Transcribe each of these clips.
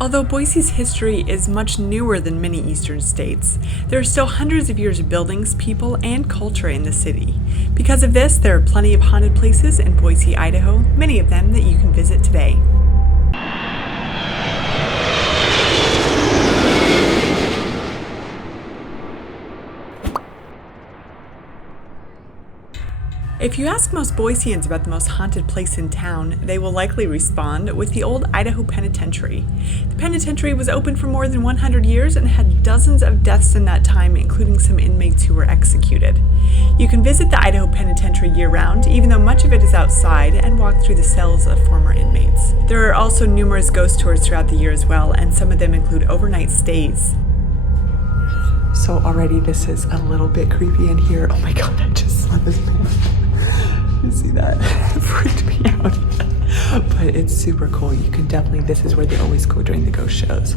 Although Boise's history is much newer than many eastern states, there are still hundreds of years of buildings, people, and culture in the city. Because of this, there are plenty of haunted places in Boise, Idaho, many of them that you can visit today. If you ask most Boiseans about the most haunted place in town, they will likely respond with the old Idaho Penitentiary. The penitentiary was open for more than 100 years and had dozens of deaths in that time, including some inmates who were executed. You can visit the Idaho Penitentiary year-round, even though much of it is outside, and walk through the cells of former inmates. There are also numerous ghost tours throughout the year as well, and some of them include overnight stays. So already this is a little bit creepy in here. Oh my god, I just saw this thing. You see that? It freaked me out. But it's super cool. You can definitely, this is where they always go during the ghost shows.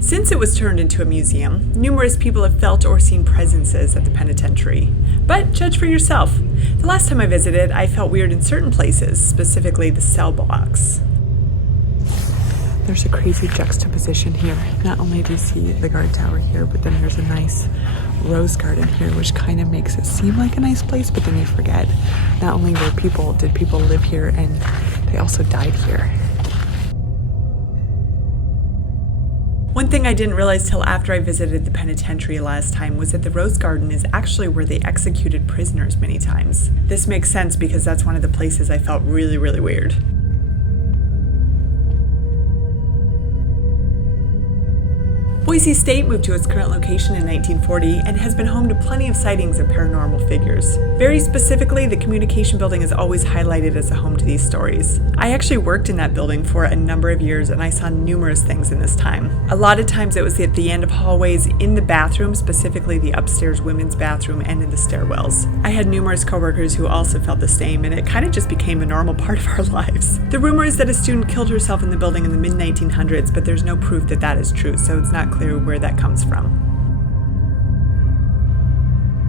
Since it was turned into a museum, numerous people have felt or seen presences at the penitentiary. But judge for yourself. The last time I visited, I felt weird in certain places, specifically the cell blocks. There's a crazy juxtaposition here. Not only do you see the guard tower here, but then there's a nice rose garden here, which kind of makes it seem like a nice place, but then you forget. Not only did people live here, and they also died here. One thing I didn't realize till after I visited the penitentiary last time was that the rose garden is actually where they executed prisoners many times. This makes sense because that's one of the places I felt really, really weird. Boise State moved to its current location in 1940 and has been home to plenty of sightings of paranormal figures. Very specifically, the communication building is always highlighted as a home to these stories. I actually worked in that building for a number of years and I saw numerous things in this time. A lot of times it was at the end of hallways, in the bathroom, specifically the upstairs women's bathroom, and in the stairwells. I had numerous coworkers who also felt the same, and it kind of just became a normal part of our lives. The rumor is that a student killed herself in the building in the mid-1900s, but there's no proof that that is true, so it's not clear where that comes from.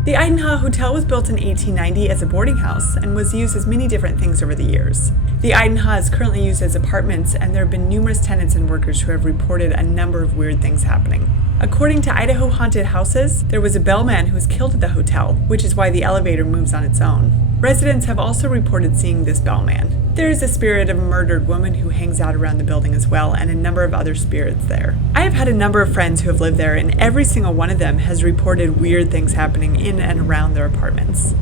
The Idaho Hotel was built in 1890 as a boarding house and was used as many different things over the years. The Idaho is currently used as apartments, and there have been numerous tenants and workers who have reported a number of weird things happening. According to Idaho Haunted Houses, there was a bellman who was killed at the hotel, which is why the elevator moves on its own. Residents have also reported seeing this bellman. There is a spirit of a murdered woman who hangs out around the building as well, and a number of other spirits there. I have had a number of friends who have lived there, and every single one of them has reported weird things happening in and around their apartments.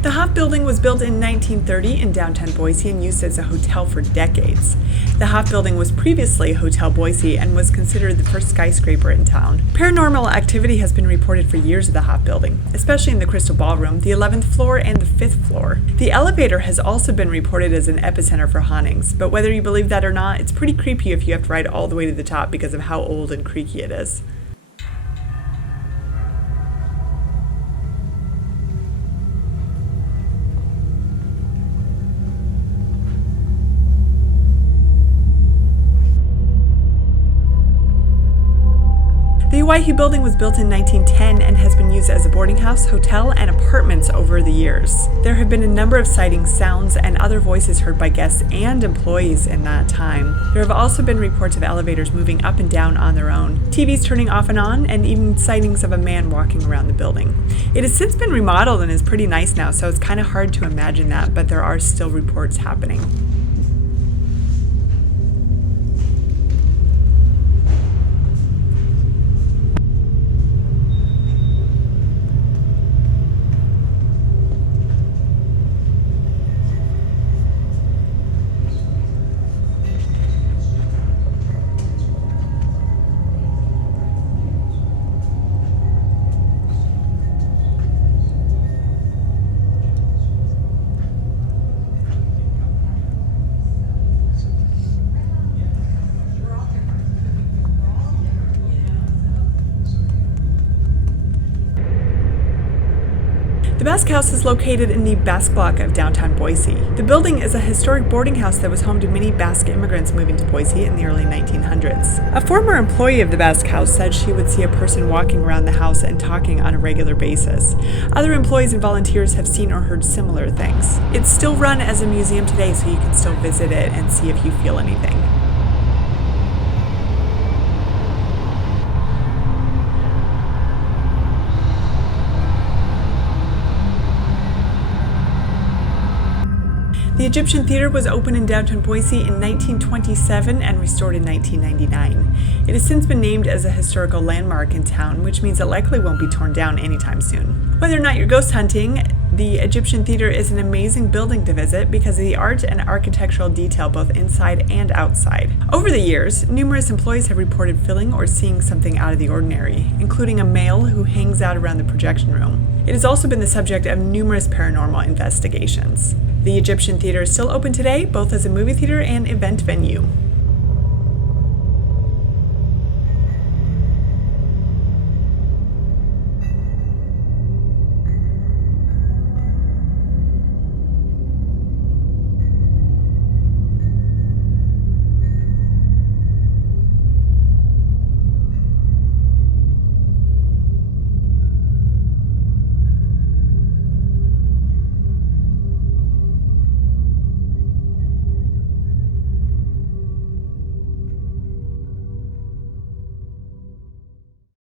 The Hoff Building was built in 1930 in downtown Boise and used as a hotel for decades. The Hoff Building was previously Hotel Boise and was considered the first skyscraper in town. Paranormal activity has been reported for years at the Hoff Building, especially in the Crystal Ballroom, the 11th floor, and the 5th floor. The elevator has also been reported as an epicenter for hauntings, but whether you believe that or not, it's pretty creepy if you have to ride all the way to the top because of how old and creaky it is. The Idaho Building was built in 1910 and has been used as a boarding house, hotel, and apartments over the years. There have been a number of sightings, sounds, and other voices heard by guests and employees in that time. There have also been reports of elevators moving up and down on their own, TVs turning off and on, and even sightings of a man walking around the building. It has since been remodeled and is pretty nice now, so it's kind of hard to imagine that, but there are still reports happening. Basque House is located in the Basque Block of downtown Boise. The building is a historic boarding house that was home to many Basque immigrants moving to Boise in the early 1900s. A former employee of the Basque House said she would see a person walking around the house and talking on a regular basis. Other employees and volunteers have seen or heard similar things. It's still run as a museum today, so you can still visit it and see if you feel anything. The Egyptian Theater was opened in downtown Boise in 1927 and restored in 1999. It has since been named as a historical landmark in town, which means it likely won't be torn down anytime soon. Whether or not you're ghost hunting, the Egyptian Theater is an amazing building to visit because of the art and architectural detail both inside and outside. Over the years, numerous employees have reported feeling or seeing something out of the ordinary, including a male who hangs out around the projection room. It has also been the subject of numerous paranormal investigations. The Egyptian Theater is still open today, both as a movie theater and event venue.